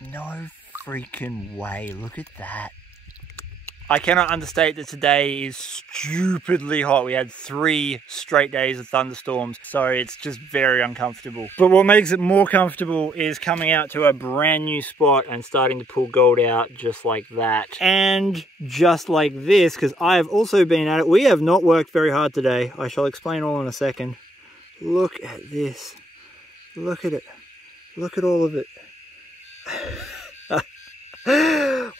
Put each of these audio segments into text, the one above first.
No freaking way, look at that. I cannot understate that today is stupidly hot. We had 3 straight days of thunderstorms, so it's just very uncomfortable. But what makes it more comfortable is coming out to a brand new spot and starting to pull gold out just like that. And just like this, because I have also been at it. We have not worked very hard today. I shall explain all in a second. Look at this. Look at it. Look at all of it.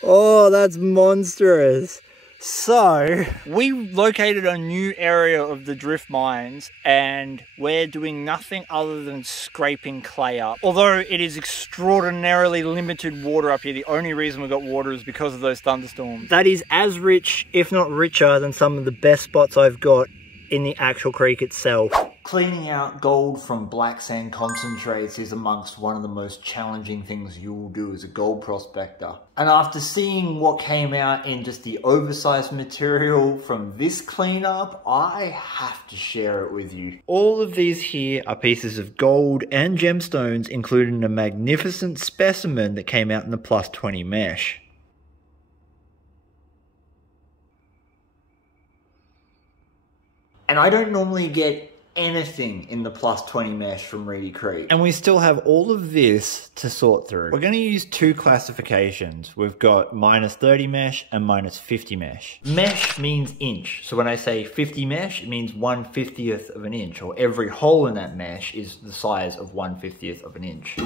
Oh, that's monstrous. So, we located a new area of the drift mines and we're doing nothing other than scraping clay up. Although it is extraordinarily limited water up here, the only reason we got water is because of those thunderstorms. That is as rich, if not richer, than some of the best spots I've got in the actual creek itself. Cleaning out gold from black sand concentrates is amongst one of the most challenging things you will do as a gold prospector. And after seeing what came out in just the oversized material from this cleanup, I have to share it with you. All of these here are pieces of gold and gemstones, including a magnificent specimen that came out in the +20 mesh. And I don't normally get anything in the +20 mesh from Reedy Creek. And we still have all of this to sort through. We're going to use 2 classifications. We've got -30 mesh and -50 mesh. Mesh means inch. So when I say 50 mesh, it means 1/50th of an inch, or every hole in that mesh is the size of 1/50th of an inch.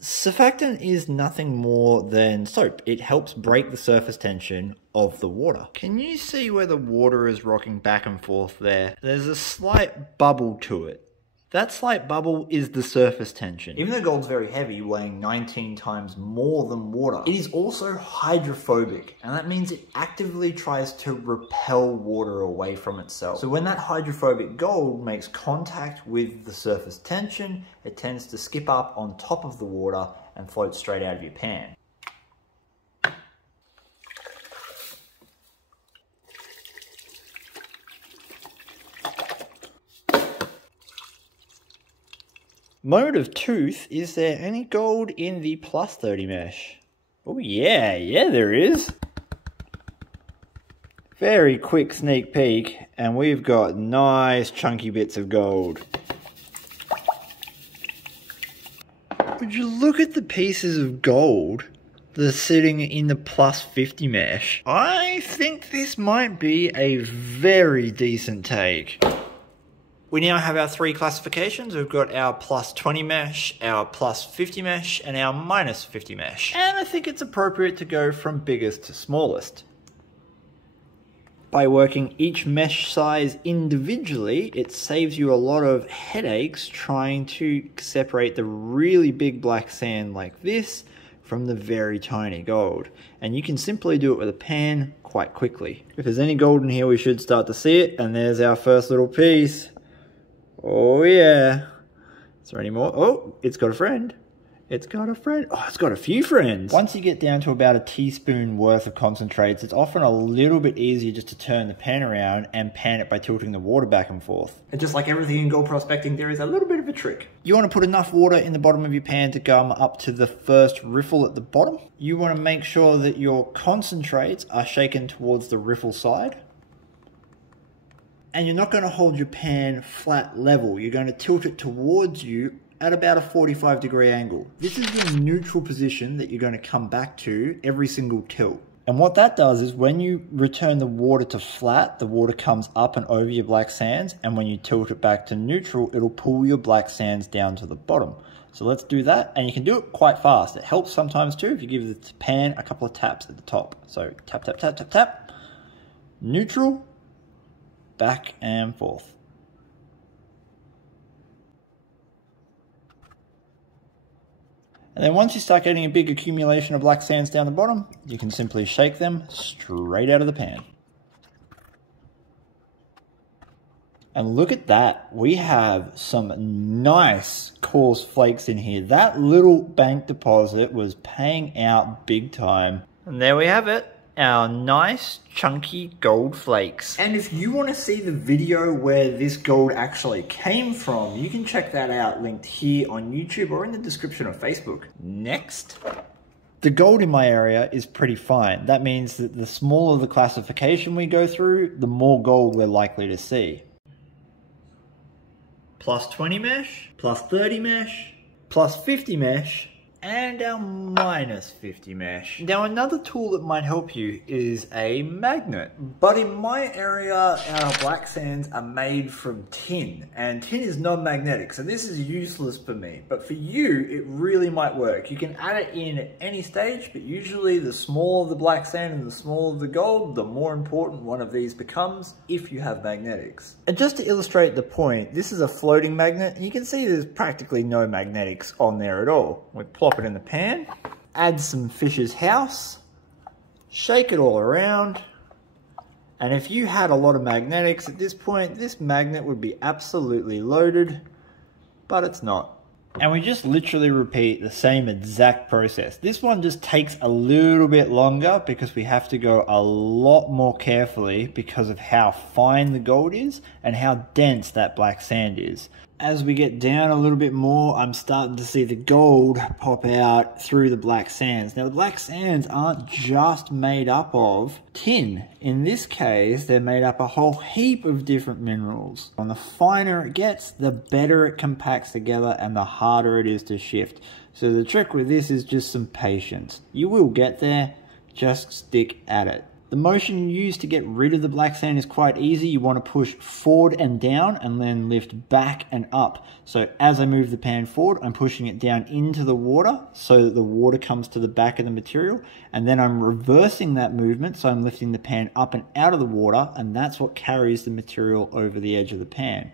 Surfactant is nothing more than soap. It helps break the surface tension of the water. Can you see where the water is rocking back and forth there? There's a slight bubble to it. That slight bubble is the surface tension. Even though gold's very heavy, weighing 19 times more than water, it is also hydrophobic, and that means it actively tries to repel water away from itself. So when that hydrophobic gold makes contact with the surface tension, it tends to skip up on top of the water and float straight out of your pan. Moment of truth, is there any gold in the +30 mesh? Oh yeah, there is. Very quick sneak peek, and we've got nice chunky bits of gold. Would you look at the pieces of gold that are sitting in the +50 mesh? I think this might be a very decent take. We now have our 3 classifications. We've got our +20 mesh, our +50 mesh, and our -50 mesh. And I think it's appropriate to go from biggest to smallest. By working each mesh size individually, it saves you a lot of headaches trying to separate the really big black sand like this from the very tiny gold. And you can simply do it with a pan quite quickly. If there's any gold in here, we should start to see it. And there's our first little piece. Oh yeah. Is there any more? Oh, it's got a friend. It's got a friend. Oh, it's got a few friends. Once you get down to about a teaspoon worth of concentrates, it's often a little bit easier just to turn the pan around and pan it by tilting the water back and forth. And just like everything in gold prospecting, there is a little bit of a trick. You want to put enough water in the bottom of your pan to come up to the first riffle at the bottom. You want to make sure that your concentrates are shaken towards the riffle side. And you're not going to hold your pan flat level. You're going to tilt it towards you at about a 45-degree angle. This is the neutral position that you're going to come back to every single tilt. And what that does is when you return the water to flat, the water comes up and over your black sands, and when you tilt it back to neutral, it'll pull your black sands down to the bottom. So let's do that, and you can do it quite fast. It helps sometimes too if you give the pan a couple of taps at the top. So tap, tap, tap, tap, tap. Neutral. Back and forth. And then once you start getting a big accumulation of black sands down the bottom, you can simply shake them straight out of the pan. And look at that. We have some nice coarse flakes in here. That little bank deposit was paying out big time. And there we have it. our nice chunky gold flakes. And if you want to see the video where this gold actually came from, you can check that out linked here on YouTube or in the description of Facebook. Next. The gold in my area is pretty fine. That means that the smaller the classification we go through, the more gold we're likely to see. Plus 20 mesh, plus 30 mesh, plus 50 mesh, and our minus 50 mesh. Now another tool that might help you is a magnet. But in my area, our black sands are made from tin, and tin is non-magnetic, so this is useless for me. But for you, it really might work. You can add it in at any stage, but usually the smaller the black sand and the smaller the gold, the more important one of these becomes if you have magnetics. And just to illustrate the point, this is a floating magnet, and you can see there's practically no magnetics on there at all. We plop it in the pan, add some Fisher's House, shake it all around, and if you had a lot of magnetics at this point, this magnet would be absolutely loaded, but it's not. And we just literally repeat the same exact process. This one just takes a little bit longer because we have to go a lot more carefully because of how fine the gold is and how dense that black sand is. As we get down a little bit more, I'm starting to see the gold pop out through the black sands. Now the black sands aren't just made up of tin. In this case, they're made up a whole heap of different minerals. And the finer it gets, the better it compacts together and the harder it is to shift. So the trick with this is just some patience. You will get there, just stick at it. The motion you use to get rid of the black sand is quite easy. You want to push forward and down and then lift back and up. So as I move the pan forward, I'm pushing it down into the water so that the water comes to the back of the material. And then I'm reversing that movement, so I'm lifting the pan up and out of the water, and that's what carries the material over the edge of the pan.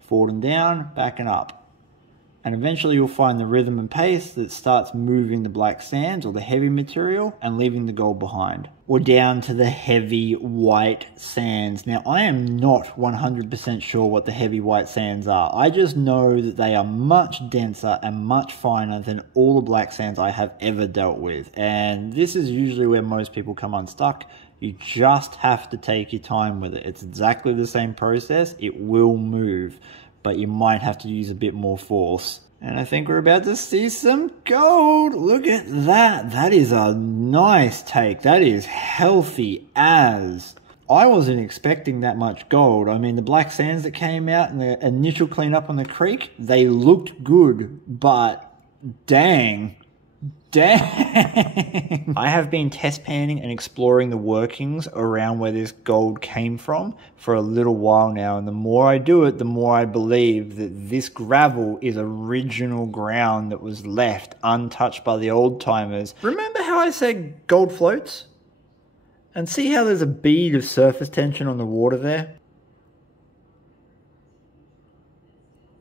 Forward and down, back and up. And eventually you'll find the rhythm and pace that starts moving the black sands or the heavy material and leaving the gold behind. We're down to the heavy white sands. Now I am not 100% sure what the heavy white sands are. I just know that they are much denser and much finer than all the black sands I have ever dealt with. And this is usually where most people come unstuck. You just have to take your time with it. It's exactly the same process. It will move, but you might have to use a bit more force. And I think we're about to see some gold. Look at that. That is a nice take. That is healthy as. I wasn't expecting that much gold. I mean, the black sands that came out in the initial cleanup on the creek, they looked good, but dang. Dang! I have been test panning and exploring the workings around where this gold came from for a little while now, and the more I do it, the more I believe that this gravel is original ground that was left untouched by the old timers. Remember how I said gold floats? And see how there's a bead of surface tension on the water there?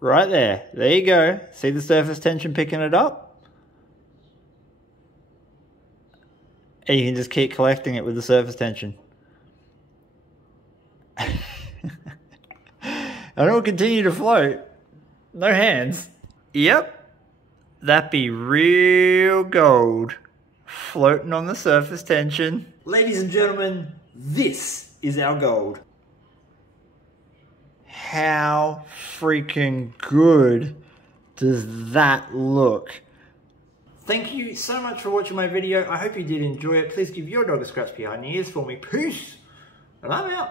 Right there. There you go. See the surface tension picking it up? And you can just keep collecting it with the surface tension. And it will continue to float. No hands. Yep. That be real gold. Floating on the surface tension. Ladies and gentlemen, this is our gold. How freaking good does that look? Thank you so much for watching my video. I hope you did enjoy it. Please give your dog a scratch behind the ears for me. Peace. And I'm out.